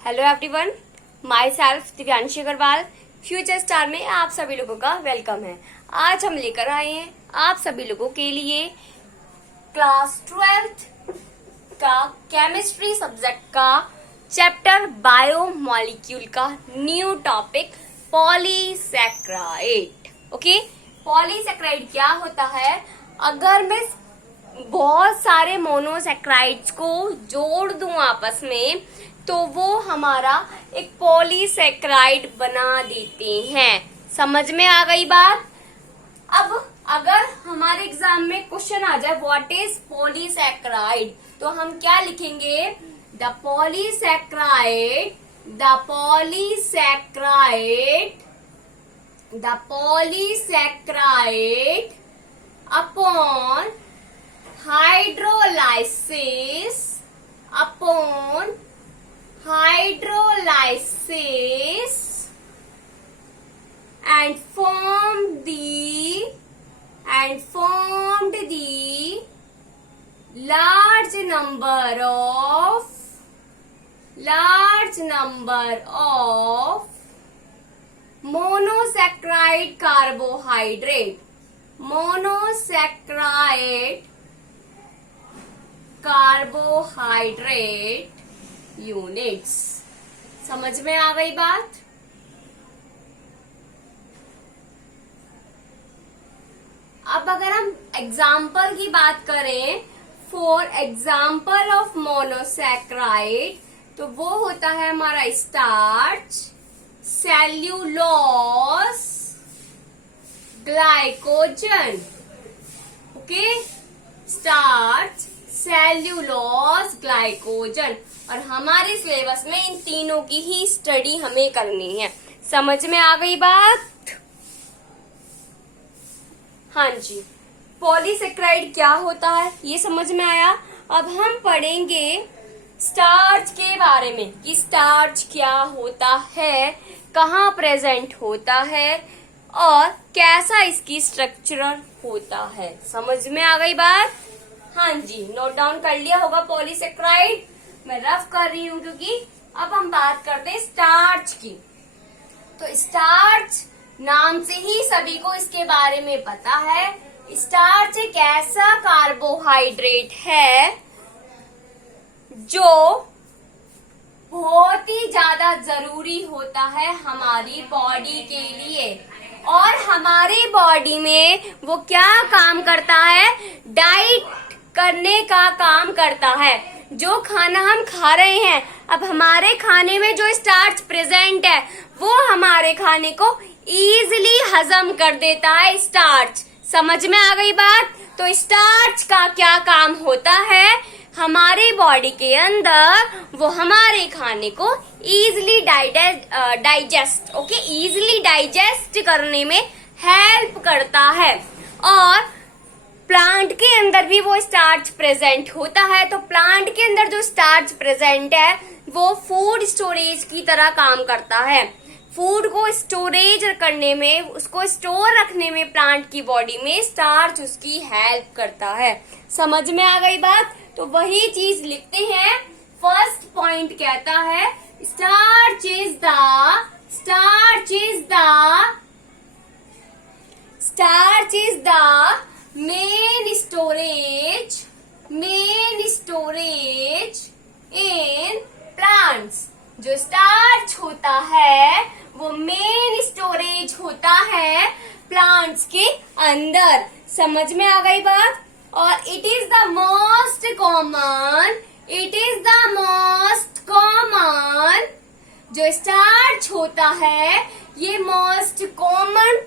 Hello everyone, my self Divyanshi Agrawal. Future star में आप सभी लोगों का वेलकम है। आज हम लेकर आए हैं आप सभी लोगों के लिए क्लास 12th का केमिस्ट्री सब्जेक्ट का चैप्टर बायोमॉलिक्यूल का new topic polysaccharide. Okay, polysaccharide क्या होता है? अगर मैं बहुत सारे मोनोसैकराइड्स को जोड़ दूं आपस में तो वो हमारा एक पॉलीसैकराइड बना देते हैं। समझ में आ गई बात? अब अगर हमारे एग्जाम में क्वेश्चन आ जाए व्हाट इज पॉलीसैकराइड, तो हम क्या लिखेंगे? The polysaccharide upon hydrolysis and formed the large number of monosaccharide carbohydrate units. समझ में आ गई बात? अब अगर हम एग्जाम्पल की बात करें, फॉर एग्जाम्पल ऑफ मोनोसैकराइड, तो वो होता है हमारा starch, cellulose, glycogen. Okay, starch, cellulose, glycogen. और हमारे सिलेबस में इन तीनों की ही स्टडी हमें करनी है। समझ में आ गई बात? हाँ जी, पॉलीसैकराइड क्या होता है ये समझ में आया। अब हम पढ़ेंगे स्टार्च के बारे में कि स्टार्च क्या होता है, कहाँ प्रेजेंट होता है और कैसा इसकी स्ट्रक्चर होता है। समझ में आ गई बात? हाँ जी, नोट डाउन कर लिया होगा पॉलीसैकराइड। मैं रफ कर रही हूँ क्योंकि अब हम बात करते हैं स्टार्च की। तो स्टार्च नाम से ही सभी को इसके बारे में पता है। स्टार्च एक ऐसा कार्बोहाइड्रेट है जो बहुत ही ज्यादा जरूरी होता है हमारी बॉडी के लिए। और हमारी बॉडी में वो क्या काम करता है? डाइट करने का काम करता है। जो खाना हम खा रहे हैं, अब हमारे खाने में जो स्टार्च प्रेजेंट है वो हमारे खाने को इजीली हजम कर देता है स्टार्च। समझ में आ गई बात? तो स्टार्च का क्या काम होता है हमारे बॉडी के अंदर? वो हमारे खाने को इजीली डाइजेस्ट करने में हेल्प करता है। और प्लांट के अंदर भी वो स्टार्च प्रेजेंट होता है। तो प्लांट के अंदर जो स्टार्च प्रेजेंट है वो फूड स्टोरेज की तरह काम करता है। फूड को स्टोरेज करने में, उसको स्टोर रखने में प्लांट की बॉडी में स्टार्च उसकी हेल्प करता है। समझ में आ गई बात? तो वही चीज लिखते हैं। फर्स्ट पॉइंट कहता है starch is the main storage in plants. जो स्टार्च होता है वो मेन स्टोरेज होता है प्लांट्स के अंदर। समझ में आ गई बात? और it is the most common जो स्टार्च होता है, ये मोस्ट कॉमन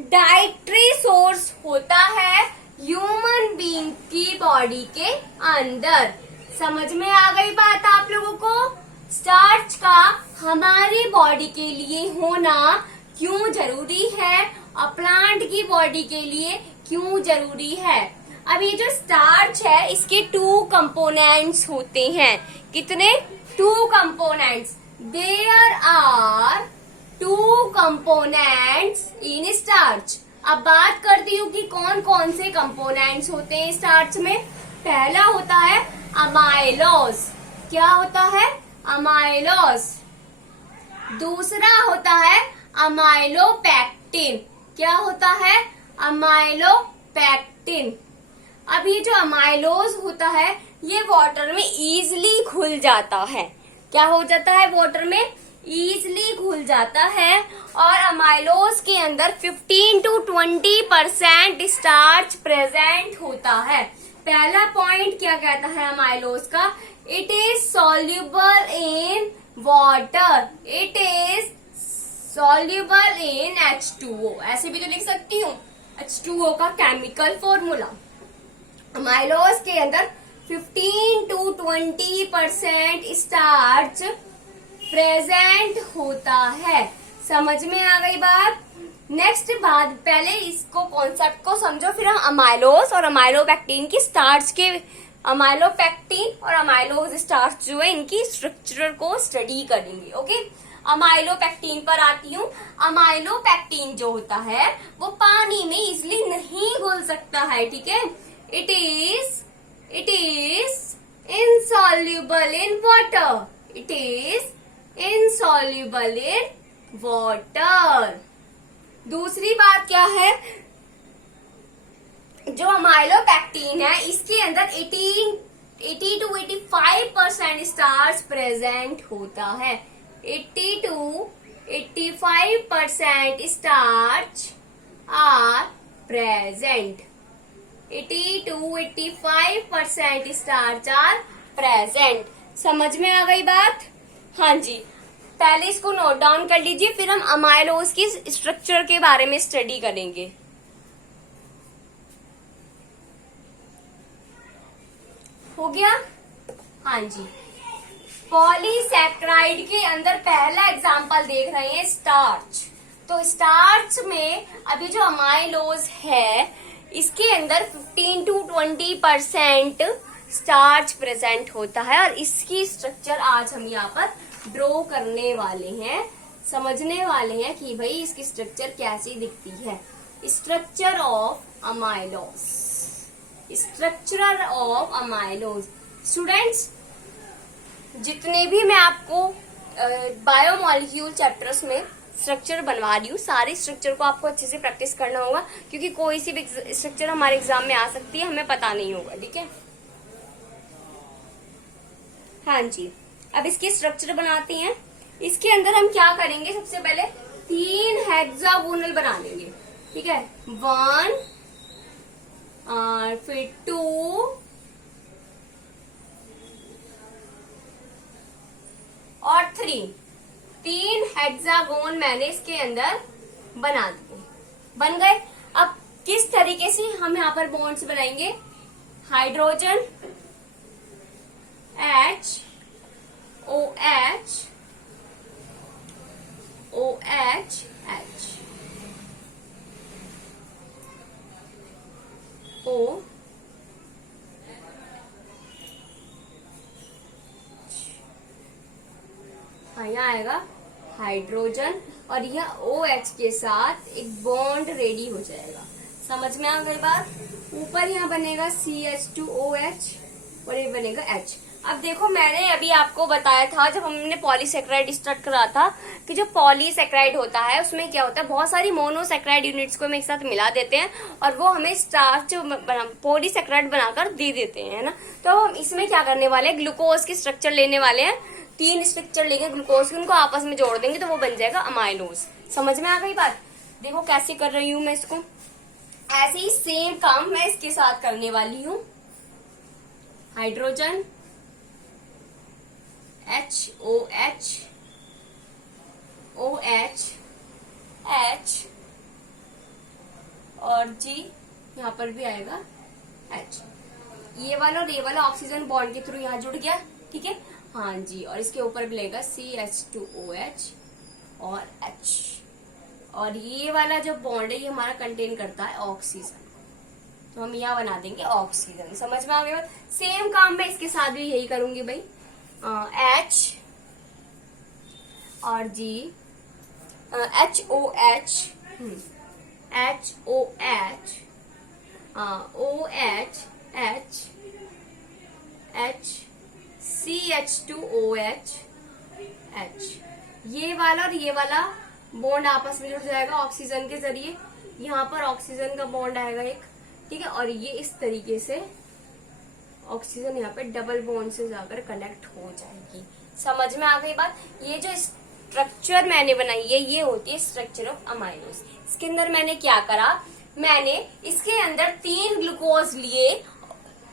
डाइटरी सोर्स होता है ह्यूमन बीइंग की बॉडी के अंदर। समझ में आ गई बात आप लोगों को? स्टार्च का हमारी बॉडी के लिए होना क्यों जरूरी है और प्लांट की बॉडी के लिए क्यों जरूरी है? अब ये जो स्टार्च है इसके 2 कंपोनेंट्स होते हैं। कितने? 2 components. There are 2 components in starch. अब बात करती हूँ कि कौन कौन से कंपोनेंट्स होते हैं स्टार्च में। पहला होता है अमाइलोज। क्या होता है? अमाइलोज। दूसरा होता है अमाइलोपेक्टिन। क्या होता है? अमाइलोपेक्टिन। अब ये जो अमाइलोज होता है ये वाटर में इजीली घुल जाता है। क्या हो जाता है? वाटर में इजीली घुल जाता है। और अमाइलोज के अंदर 15 to 20% स्टार्च प्रेजेंट होता है। पहला पॉइंट क्या कहता है अमाइलोज का? It is soluble in water. It is soluble in H2O। ऐसे भी तो लिख सकती हूँ, H2O का केमिकल फॉर्मूला। अमाइलोज के अंदर 15 to 20% स्टार्च प्रेजेंट होता है। समझ में आ गई बात? नेक्स्ट बात, पहले इसको कॉन्सेप्ट को समझो, फिर हम अमाइलोज और अमाइलोपेक्टिन की स्टार्च के, अमाइलोपेक्टिन और अमाइलोज स्टार्च जो है इनकी स्ट्रक्चर को स्टडी करेंगे। ओके, अमाइलोपेक्टिन पर आती हूँ। अमाइलोपेक्टिन जो होता है वो पानी में इजिली नहीं घुल सकता है। ठीक है, it is insoluble in water. It is insoluble in water. दूसरी बात क्या है? जो अमाइलोपेक्टिन है इसके अंदर 80 to 85% स्टार्च प्रेजेंट होता है। 80 to 85% starch are present. 80 to 85% starch are present. समझ में आ गई बात? हाँ जी, पहले इसको नोट डाउन कर लीजिए, फिर हम अमाइलोज की स्ट्रक्चर के बारे में स्टडी करेंगे। हो गया? हाँ जी, पॉलीसैकेराइड के अंदर पहला एग्जांपल देख रहे हैं स्टार्च। तो स्टार्च में अभी जो अमाइलोज है इसके अंदर 15 to 20% स्टार्च प्रेजेंट होता है और इसकी स्ट्रक्चर आज हम यहाँ पर ड्रॉ करने वाले हैं, समझने वाले हैं कि भाई इसकी स्ट्रक्चर कैसी दिखती है। Structure of amylose. Structure of amylose. Students, जितने भी मैं आपको बायोमॉलिक्यूल चैप्टर्स में स्ट्रक्चर बनवा रही हूँ, सारे स्ट्रक्चर को आपको अच्छे से प्रैक्टिस करना होगा, क्योंकि कोई सी भी स्ट्रक्चर हमारे एग्जाम में आ सकती है, हमें पता नहीं होगा। ठीक है, हाँ जी, अब इसकी स्ट्रक्चर बनाते हैं। इसके अंदर हम क्या करेंगे? सबसे पहले 3 हेक्सागोनल बना लेंगे। ठीक है, 1 और फिर 2 और 3 हेक्सागोन मैंने इसके अंदर बना दिए। बन गए। अब किस तरीके से हम यहाँ पर बॉन्ड्स बनाएंगे? Hydrogen H OH OH H O यहाँ आएगा हाइड्रोजन और यह OH के साथ एक बॉन्ड रेडी हो जाएगा। समझ में आ गई बात? ऊपर यहाँ बनेगा CH2OH और ये बनेगा H। अब देखो, मैंने अभी आपको बताया था जब हमने पॉलीसैकेराइड स्टार्ट करा था कि जो पॉलीसैकेराइड होता है उसमें क्या होता है, बहुत सारी मोनोसैकेराइड यूनिट्स को हम एक साथ मिला देते हैं और वो हमें स्टार्च पॉलीसैकेराइड बनाकर दे देते हैं, है ना। तो हम इसमें क्या करने वाले हैं? ग्लूकोज की स्ट्रक्चर लेने वाले हैं। 3 स्ट्रक्चर लेंगे ग्लूकोज की, उनको आपस में जोड़ देंगे तो वो बन जाएगा अमाइलोज। समझ में आ गई बात? देखो कैसे कर रही हूं मैं इसको। ऐसे ही सेम काम मैं इसके साथ करने वाली हूँ। हाइड्रोजन HOH OH H और G, यहाँ पर भी आएगा H। ये वाला और ये वाला ऑक्सीजन बॉन्ड के थ्रू यहाँ जुड़ गया। ठीक है, हाँ जी, और इसके ऊपर भी लगेगा CH2OH और H। और ये वाला जो बॉन्ड है ये हमारा कंटेन करता है ऑक्सीजन, तो हम यहाँ बना देंगे ऑक्सीजन। समझ में आ गया? सेम काम मैं इसके साथ भी यही करूंगी भाई। H और G HOH HOH OH H H CH2OH H। ये वाला और ये वाला बॉन्ड आपस में जुड़ जाएगा ऑक्सीजन के जरिए। यहाँ पर ऑक्सीजन का बॉन्ड आएगा एक, ठीक है, और ये इस तरीके से ऑक्सीजन यहाँ पे डबल बॉन्ड से जाकर कनेक्ट हो जाएगी। समझ में आ गई बात। ये जो स्ट्रक्चर मैंने बनाई है ये होती है स्ट्रक्चर ऑफ अमाइलोज। इसके अंदर मैंने क्या करा, मैंने इसके अंदर 3 ग्लूकोज लिए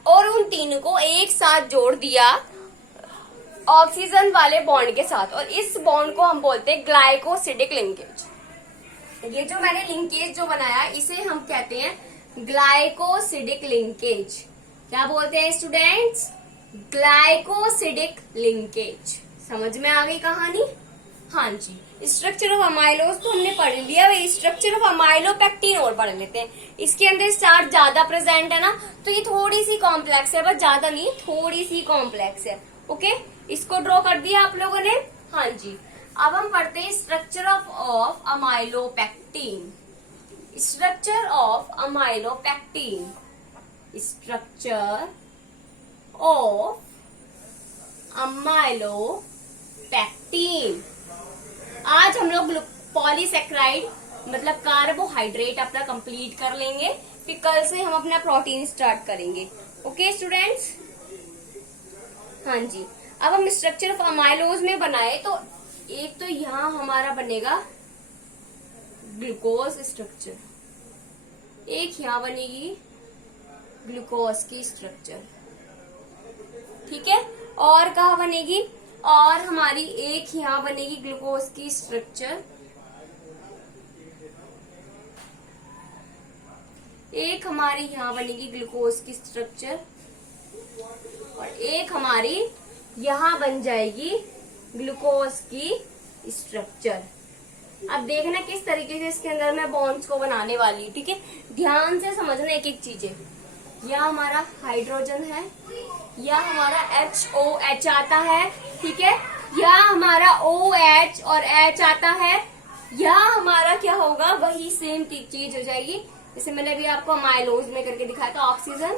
और उन 3 को एक साथ जोड़ दिया ऑक्सीजन वाले बॉन्ड के साथ, और इस बॉन्ड को हम बोलते हैं ग्लाइकोसिडिक लिंकेज। ये जो मैंने लिंकेज जो बनाया इसे हम कहते हैं ग्लाइकोसिडिक लिंकेज। क्या बोलते हैं स्टूडेंट्स? Glycosidic linkage. समझ में आ गई कहानी? हाँ जी। स्ट्रक्चर ऑफ अमाइलोज तो हमने पढ़ लिया, स्ट्रक्चर ऑफ अमाइलोपेक्टिन और पढ़ लेते हैं। इसके अंदर स्टार्च ज्यादा प्रेजेंट है ना, तो ये थोड़ी सी कॉम्प्लेक्स है, बस ज्यादा नहीं, थोड़ी सी कॉम्प्लेक्स है। ओके, इसको ड्रॉ कर दिया आप लोगों ने? हाँ जी। अब हम पढ़ते हैं structure of amylopectin. Structure of amylopectin, structure of amylopectin. आज हम लोग पॉलीसेक्राइड मतलब कार्बोहाइड्रेट अपना कंप्लीट कर लेंगे, फिर कल से हम अपना प्रोटीन स्टार्ट करेंगे। Okay students? हाँ जी। अब हम स्ट्रक्चर ऑफ अमाइलोज में बनाए तो एक तो यहाँ हमारा बनेगा ग्लूकोज स्ट्रक्चर, एक यहाँ बनेगी ग्लूकोज की स्ट्रक्चर, ठीक है। और कहाँ बनेगी? और हमारी एक यहाँ बनेगी ग्लूकोज की स्ट्रक्चर, एक हमारी यहाँ बनेगी ग्लूकोज की स्ट्रक्चर, और एक हमारी यहाँ बन जाएगी ग्लूकोज की स्ट्रक्चर। अब देखना किस तरीके से इसके अंदर मैं बॉन्ड्स को बनाने वाली हूँ, ठीक है। ध्यान से समझना एक एक चीजें। यह हमारा हाइड्रोजन है, यह हमारा HOH आता है, ठीक है। यह हमारा OH और H आता है। यह हमारा क्या होगा, वही सेम चीज हो जाएगी जैसे मैंने अभी आपको अमाइलोज में करके दिखाया था, ऑक्सीजन,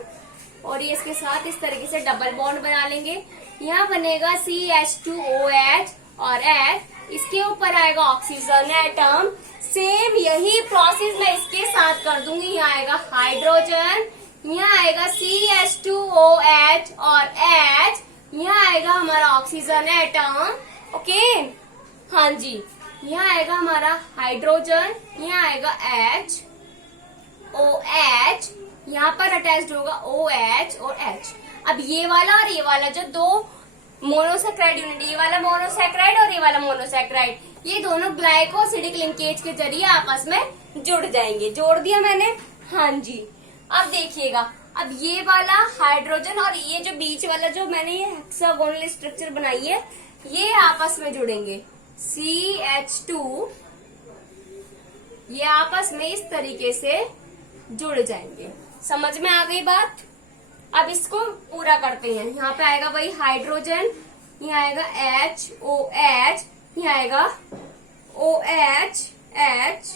और ये इसके साथ इस तरीके से डबल बॉन्ड बना लेंगे। यहाँ बनेगा CH2OH और H, इसके ऊपर आएगा ऑक्सीजन एटम। सेम यही प्रोसेस मैं इसके साथ कर दूंगी। यहाँ आएगा हाइड्रोजन, यहाँ आएगा CH2OH और H, यहाँ आएगा हमारा ऑक्सीजन एटम। ओके, हाँ जी। यहाँ आएगा हमारा हाइड्रोजन, यहाँ आएगा HOH, यहाँ पर अटैच्ड होगा OH और H। अब ये वाला और ये वाला जो दो मोनोसेक्राइड यूनिट, ये वाला मोनोसेक्राइड और ये वाला मोनोसेक्राइड, ये दोनों ग्लाइकोसिडिक लिंकेज के जरिए आपस में जुड़ जाएंगे। जोड़ दिया मैंने? हाँ जी। अब देखिएगा, अब ये वाला हाइड्रोजन और ये जो बीच वाला जो मैंने ये हेक्सागोनल स्ट्रक्चर बनाई है, ये आपस में जुड़ेंगे। CH2 ये आपस में इस तरीके से जुड़ जाएंगे। समझ में आ गई बात? अब इसको पूरा करते हैं। यहाँ पे आएगा वही हाइड्रोजन, यहाँ आएगा HOH, यहाँ आएगा OH H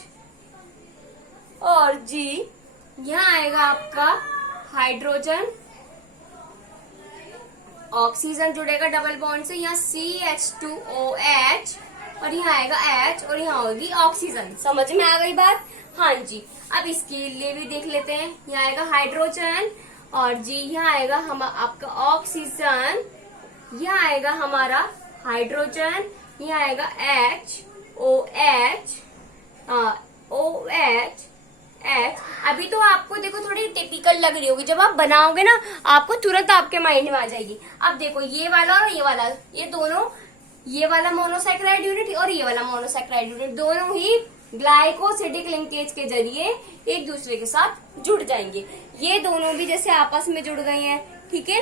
और G, यहाँ आएगा आपका हाइड्रोजन, ऑक्सीजन जुड़ेगा डबल बॉन्ड से, यहाँ CH2OH और यहाँ आएगा H और यहाँ होगी ऑक्सीजन। समझ में आ गई बात? हाँ जी। अब इसके लिए भी देख लेते हैं। यहाँ आएगा हाइड्रोजन और जी, यहाँ आएगा हम आपका ऑक्सीजन, यहाँ आएगा हमारा हाइड्रोजन, यहाँ आएगा HOH OH H। अभी तो आपको देखो थोड़ी टिपिकल लग रही होगी, जब आप बनाओगे ना आपको तुरंत आपके माइंड में आ जाएगी। अब देखो ये वाला और ये वाला, ये दोनों, ये वाला मोनोसेक्राइड यूनिट और ये वाला मोनोसेक्राइड यूनिट, दोनों ही ग्लाइकोसिडिक लिंकेज के जरिए एक दूसरे के साथ जुड़ जाएंगे। ये दोनों भी जैसे आपस में जुड़ गए हैं, ठीक है।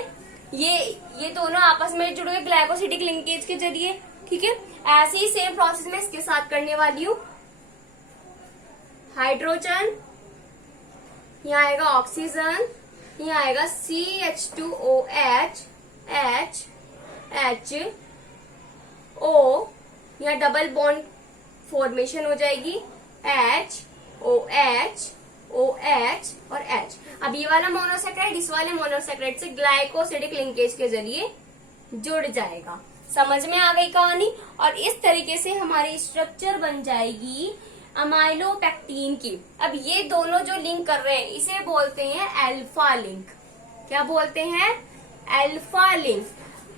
ये दोनों आपस में जुड़ गए ग्लाइकोसिडिक लिंकेज के जरिए, ठीक है। ऐसे ही सेम प्रोसेस में इसके साथ करने वाली हूँ। हाइड्रोजन, यहाँ आएगा ऑक्सीजन, यहाँ आएगा CH2OH H O, यहाँ डबल बॉन्ड फॉर्मेशन हो जाएगी HOH OH और H। अब ये वाला मोनोसेक्राइड इस वाले मोनोसेक्राइड से ग्लाइकोसिडिक लिंकेज के जरिए जुड़ जाएगा। समझ में आ गई कहानी। और इस तरीके से हमारी स्ट्रक्चर बन जाएगी अमाइलोपेक्टिन की। अब ये दोनों जो लिंक कर रहे हैं इसे बोलते हैं अल्फा लिंक। क्या बोलते हैं? Alpha link.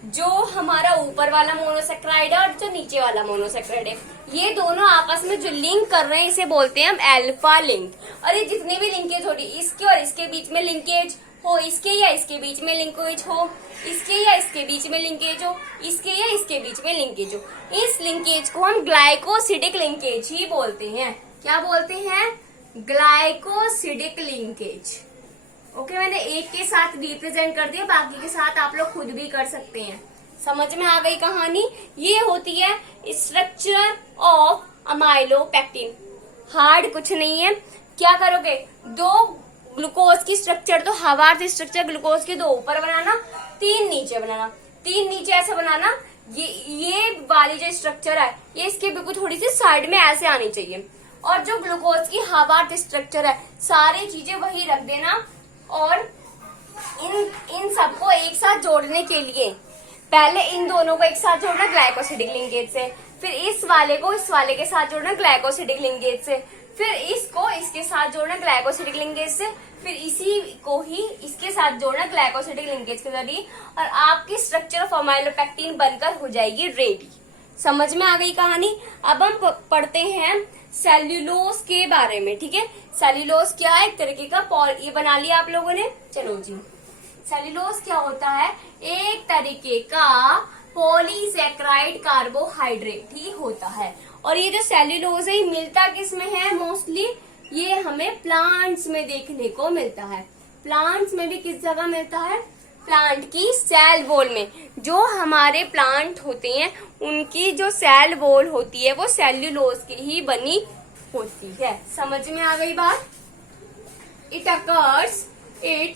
जो हमारा ऊपर वाला मोनोसेक्राइड है और जो नीचे वाला मोनोसेक्राइड है, ये दोनों आपस में जो लिंक कर रहे हैं इसे बोलते हैं हम अल्फा लिंक। और ये जितनी भी लिंकेज होती है, इसके और इसके बीच में लिंकेज हो, इसके या इसके बीच में लिंकेज हो, इसके या इसके बीच में लिंकेज हो, इसके या इसके बीच में लिंकेज हो, इस लिंकेज को हम ग्लाइकोसिडिक लिंकेज ही बोलते हैं। क्या बोलते हैं? Glycosidic linkage. ओके, मैंने एक के साथ रिप्रेजेंट कर दिया, बाकी के साथ आप लोग खुद भी कर सकते हैं। समझ में आ गई कहानी। ये होती है स्ट्रक्चर ऑफ अमाइलोपेक्टिन। हार्ड कुछ नहीं है। क्या करोगे? दो ग्लूकोज की स्ट्रक्चर, तो हवार्थ स्ट्रक्चर ग्लूकोज की, दो ऊपर बनाना, तीन नीचे बनाना। तीन नीचे ऐसे बनाना। ये वाली जो स्ट्रक्चर है ये इसके बिल्कुल थोड़ी सी साइड में ऐसे आनी चाहिए। और जो ग्लूकोज की हवार्थ स्ट्रक्चर है सारी चीजें वही रख देना। और इन सबको एक साथ जोड़ने के लिए पहले इन दोनों को एक साथ जोड़ना ग्लाइकोसिडिक लिंकेज से, फिर इस वाले को इस वाले के साथ जोड़ना ग्लाइकोसिडिक लिंकेज से, फिर इसको इसके साथ जोड़ना ग्लाइकोसिडिक लिंकेज से, फिर इसी को ही इसके साथ जोड़ना ग्लाइकोसिडिक लिंकेज के जरिए, और आपकी स्ट्रक्चर ऑफ अमाइलोपेक्टिन बनकर हो जाएगी रेडी। समझ में आ गई कहानी। अब हम पढ़ते हैं सेल्यूलोज के बारे में। ठीक है, सेल्यूलोज क्या है? एक तरीके का ये बना लिया आप लोगों ने। चलो जी, सेल्यूलोज क्या होता है? एक तरीके का पॉलीसैकेराइड कार्बोहाइड्रेट ही होता है। और ये जो सेल्यूलोज है मिलता किस में है? मोस्टली ये हमें प्लांट्स में देखने को मिलता है। प्लांट्स में भी किस जगह मिलता है? प्लांट की सेल वॉल में। जो हमारे प्लांट होते हैं उनकी जो सेल वॉल होती है वो सेल्यूलोज की ही बनी होती है। समझ में आ गई बात। It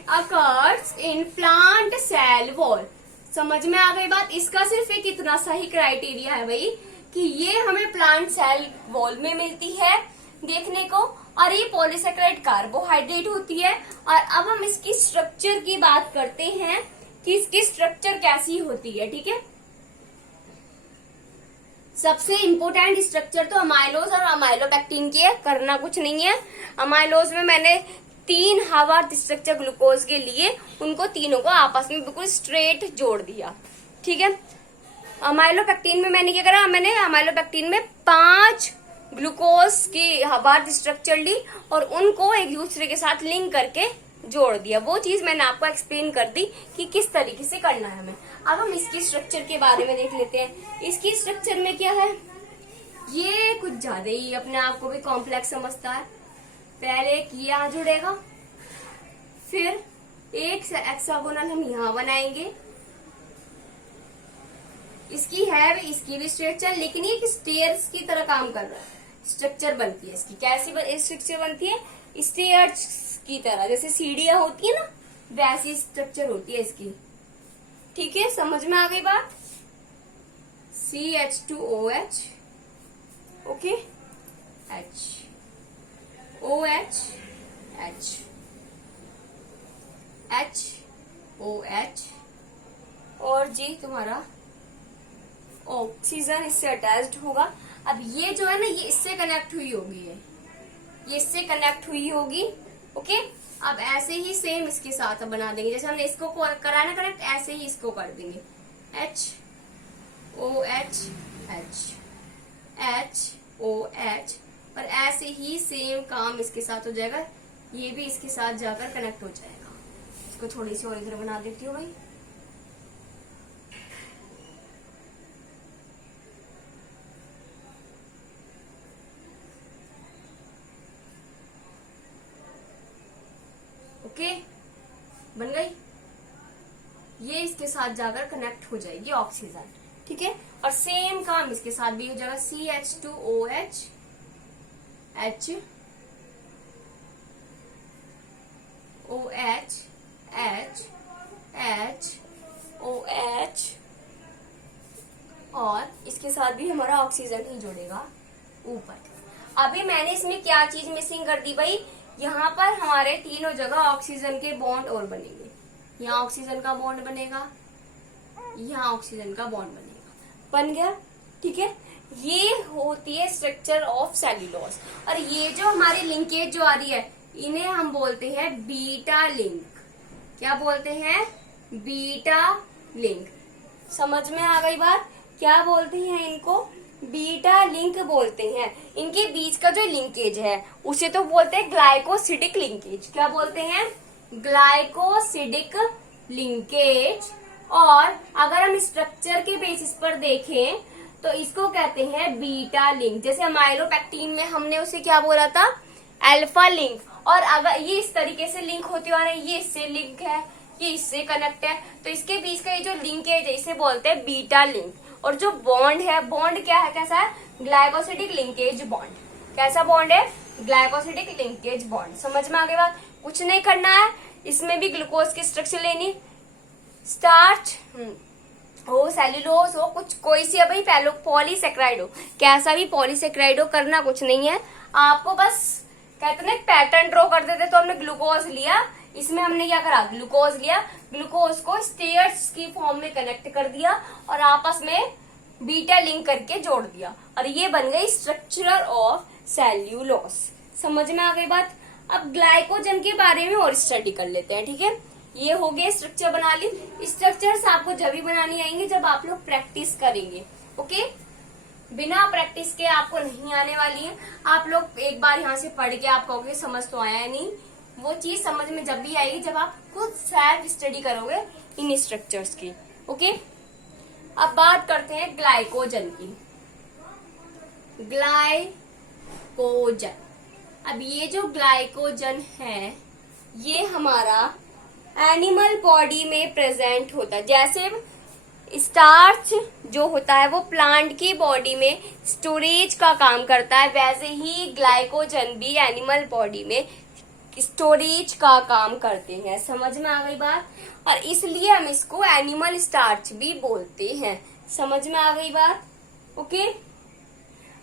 occurs in plant cell wall. समझ में आ गई बात। इसका सिर्फ एक इतना सा ही क्राइटेरिया है भाई कि ये हमें प्लांट सेल वॉल में मिलती है देखने को, और ये पॉलीसैकेराइड कार्बोहाइड्रेट होती है। और अब हम इसकी स्ट्रक्चर की बात करते हैं कि इसकी स्ट्रक्चर कैसी होती है। ठीक है, सबसे इम्पोर्टेंट स्ट्रक्चर तो अमाइलोज और अमाइलोपेक्टिन की है, करना कुछ नहीं है। अमाइलोज में मैंने 3 हवार्थ स्ट्रक्चर ग्लूकोज के लिए उनको तीनों को आपस में बिल्कुल स्ट्रेट जोड़ दिया। ठीक है, अमाइलोपेक्टिन में मैंने क्या करा? मैंने अमाइलोपेक्टिन में 5 ग्लूकोज की हवार्थ स्ट्रक्चर ली और उनको एक दूसरे के साथ लिंक करके जोड़ दिया। वो चीज मैंने आपको एक्सप्लेन कर दी कि किस तरीके से करना है हमें। अब हम इसकी स्ट्रक्चर के बारे में देख लेते हैं। इसकी स्ट्रक्चर में क्या है? ये कुछ ज्यादा ही अपने आप को भी कॉम्प्लेक्स समझता है। पहले एक यहाँ जुड़ेगा, फिर एक हेक्सागोनल हम यहाँ बनाएंगे। इसकी है भी इसकी भी स्ट्रक्चर, लेकिन ये स्टेयर्स की तरह काम कर रहा है। स्ट्रक्चर बनती है इसकी, कैसी स्ट्रक्चर बनती है? स्टेयर्स की तरह, जैसे सीढ़ियां होती है ना वैसी स्ट्रक्चर होती है इसकी। ठीक है, समझ में आ गई बात। CH2OH, okay, H OH H H OH, और जी तुम्हारा ऑक्सीजन इससे अटैच्ड होगा। अब ये जो है ना ये इससे कनेक्ट हुई होगी, ये इससे कनेक्ट हुई होगी। ओके, अब ऐसे ही सेम इसके साथ बना देंगे, जैसे हमने इसको कराना कनेक्ट, ऐसे ही इसको कर देंगे। H OH H H OH, और ऐसे ही सेम काम इसके साथ हो जाएगा। ये भी इसके साथ जाकर कनेक्ट हो जाएगा। इसको थोड़ी सी और इधर बना देती हूँ भाई। ओके, बन गई। ये इसके साथ जाकर कनेक्ट हो जाएगी ऑक्सीजन। ठीक है, और सेम काम इसके साथ भी हो जाएगा। CH2OH H OH H H OH, और इसके साथ भी हमारा ऑक्सीजन ही जुड़ेगा ऊपर। अभी मैंने इसमें क्या चीज मिसिंग कर दी भाई? यहाँ पर हमारे तीनों जगह ऑक्सीजन के बॉन्ड और बनेंगे। यहाँ ऑक्सीजन का बॉन्ड बनेगा, यहाँ ऑक्सीजन का बॉन्ड बनेगा। बन गया। ठीक है, ये होती है स्ट्रक्चर ऑफ सेल्यूलोज। और ये जो हमारी लिंकेज जो आ रही है इन्हें हम बोलते हैं बीटा लिंक। क्या बोलते हैं? Beta link. समझ में आ गई बात? क्या बोलते हैं इनको? बीटा लिंक बोलते हैं। इनके बीच का जो लिंकेज है उसे तो बोलते हैं ग्लाइकोसिडिक लिंकेज। क्या बोलते हैं? Glycosidic linkage. और अगर हम स्ट्रक्चर के बेसिस पर देखें तो इसको कहते हैं बीटा लिंक। जैसे अमाइलोपेक्टिन में हमने उसे क्या बोला था? Alpha link. और अगर ये इस तरीके से लिंक होते आ रहे हैं, ये इससे लिंक है, ये इससे कनेक्ट है, तो इसके बीच का ये जो लिंकेज है इसे बोलते हैं बीटा लिंक। और जो बॉन्ड है, बॉन्ड क्या है, कैसा है? Glycosidic linkage bond. कैसा बॉन्ड है? Glycosidic linkage bond. समझ में आ गई बात? कुछ नहीं करना है, इसमें भी ग्लूकोज की स्ट्रक्चर लेनी, स्टार्च हो, सेल्यूलोज हो, कुछ कोई सी भाई पॉलीसेक्राइड हो, कैसा भी पॉलीसेक्राइड हो, करना कुछ नहीं है आपको। बस कहते ना पैटर्न ड्रॉ कर देते, तो हमने ग्लूकोज लिया, इसमें हमने क्या करा? ग्लूकोज लिया, ग्लूकोज को स्टेयर्स की फॉर्म में कनेक्ट कर दिया और आपस में बीटा लिंक करके जोड़ दिया, और ये बन गई स्ट्रक्चर ऑफ सेल्यूलोज। समझ में आ गई बात? अब ग्लाइकोजन के बारे में और स्टडी कर लेते हैं। ठीक है, ये हो गए स्ट्रक्चर बना ली। स्ट्रक्चर्स आपको जब भी बनानी आएंगे जब आप लोग प्रैक्टिस करेंगे। ओके, बिना प्रैक्टिस के आपको नहीं आने वाली है। आप लोग एक बार यहाँ से पढ़ के आप कहोगे समझ तो आया नहीं, वो चीज समझ में जब भी आएगी जब आप खुद सेल्फ स्टडी करोगे इन स्ट्रक्चर्स की। ओके, अब बात करते हैं ग्लाइकोजन की। ग्लाइकोजन, अब ये जो ग्लाइकोजन है ये हमारा एनिमल बॉडी में प्रेजेंट होता है। जैसे स्टार्च जो होता है वो प्लांट की बॉडी में स्टोरेज का काम करता है, वैसे ही ग्लाइकोजन भी एनिमल बॉडी में स्टोरेज का काम करते हैं। समझ में आ गई बात? और इसलिए हम इसको एनिमल स्टार्च भी बोलते हैं। समझ में आ गई बात? ओके,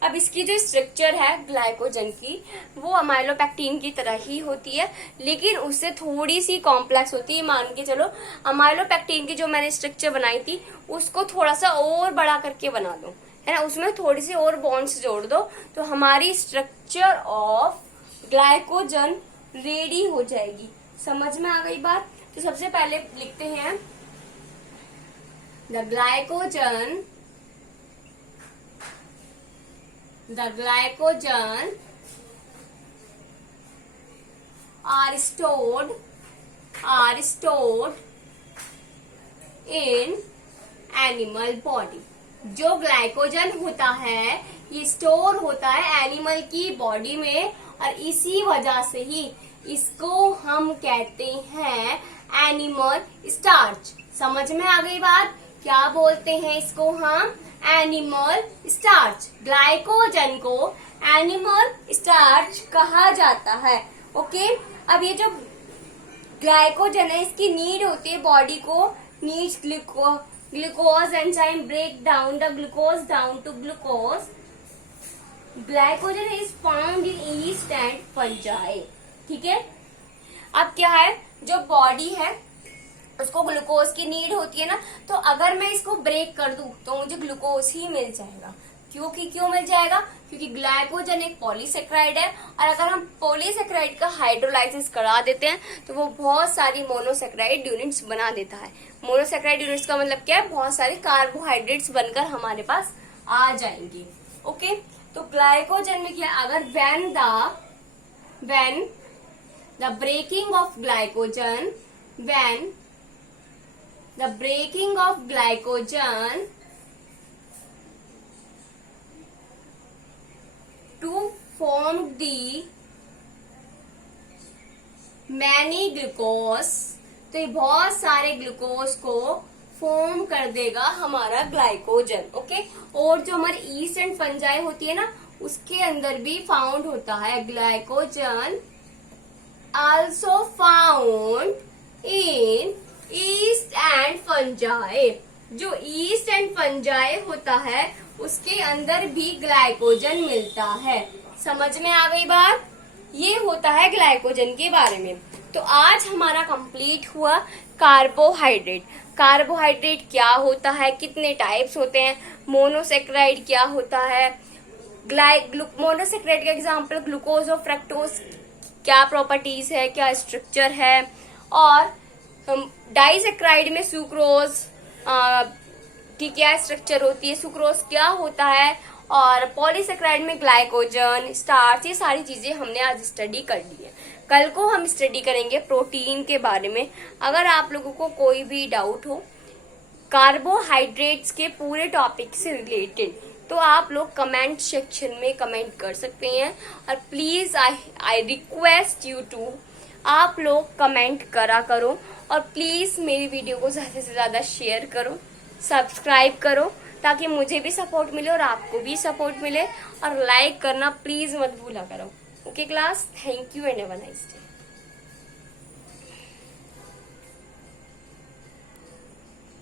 अब इसकी जो स्ट्रक्चर है ग्लाइकोजन की वो अमाइलोपेक्टिन की तरह ही होती है, लेकिन उससे थोड़ी सी कॉम्प्लेक्स होती है। मान के चलो अमाइलोपेक्टिन की जो मैंने स्ट्रक्चर बनाई थी उसको थोड़ा सा और बड़ा करके बना दो, है ना, उसमें थोड़ी सी और बॉन्ड्स जोड़ दो, तो हमारी स्ट्रक्चर ऑफ ग्लाइकोजन रेडी हो जाएगी। समझ में आ गई बात? तो सबसे पहले लिखते हैं the glycogen are stored in animal body। जो ग्लाइकोजन होता है ये स्टोर होता है एनिमल की बॉडी में, और इसी वजह से ही इसको हम कहते हैं एनिमल स्टार्च। समझ में आ गई बात? क्या बोलते हैं इसको हम? Animal starch. ग्लाइकोजन को एनिमल स्टार्च कहा जाता है। ओके, अब ये जो ग्लाइकोजन है इसकी नीड होती है बॉडी को, needs glucose enzyme break down the glucose down to glucose. Glycogen is found in yeast and fungi. ठीक है, अब क्या है, जो बॉडी है उसको ग्लूकोज की नीड होती है ना, तो अगर मैं इसको ब्रेक कर दूं तो मुझे ग्लूकोज ही मिल जाएगा। क्यों मिल जाएगा? क्योंकि ग्लाइकोजन एक पॉलीसेक्राइड है, और अगर हम पॉलीसेक्राइड का हाइड्रोलाइसिस करा देते हैं तो वो बहुत सारी मोनोसेक्राइड यूनिट्स बना देता है। मोनोसेक्राइड यूनिट्स का मतलब क्या है? बहुत सारे कार्बोहाइड्रेट्स बनकर हमारे पास आ जाएंगे। ओके, तो ग्लाइकोजन में क्या, अगर when the breaking of glycogen to form the many glucose, तो ये बहुत सारे ग्लूकोज को फॉर्म कर देगा हमारा ग्लाइकोजन। ओके, और जो हमारी ईस्ट एंड फंजाई होती है ना उसके अंदर भी फाउंड होता है glycogen, also found in yeast and fungi. जो ईस्ट एंड फंजाई होता है उसके अंदर भी ग्लाइकोजन मिलता है। समझ में आ गई बात? ये होता है ग्लाइकोजन के बारे में। तो आज हमारा कंप्लीट हुआ। कार्बोहाइड्रेट। कार्बोहाइड्रेट क्या होता है, कितने टाइप्स होते हैं, मोनोसेक्राइड क्या होता है, मोनोसेक्राइड का एग्जांपल ग्लूकोज और फ्रक्टोज क्या प्रॉपर्टीज है, क्या स्ट्रक्चर है, और डाइसेक्राइड में सुक्रोज की क्या स्ट्रक्चर होती है, सुक्रोज क्या होता है, और पॉलीसेक्राइड में ग्लाइकोजन, स्टार्च, ये सारी चीजें हमने आज स्टडी कर ली है। कल को हम स्टडी करेंगे प्रोटीन के बारे में। अगर आप लोगों को कोई भी डाउट हो कार्बोहाइड्रेट्स के पूरे टॉपिक से रिलेटेड, तो आप लोग कमेंट सेक्शन में कमेंट कर सकते हैं। और please I request you to, आप लोग कमेंट करा करो, और प्लीज मेरी वीडियो को ज्यादा से ज्यादा शेयर करो, सब्सक्राइब करो, ताकि मुझे भी सपोर्ट मिले और आपको भी सपोर्ट मिले, और लाइक करना प्लीज मत भूला करो। Okay class, thank you and have a nice day.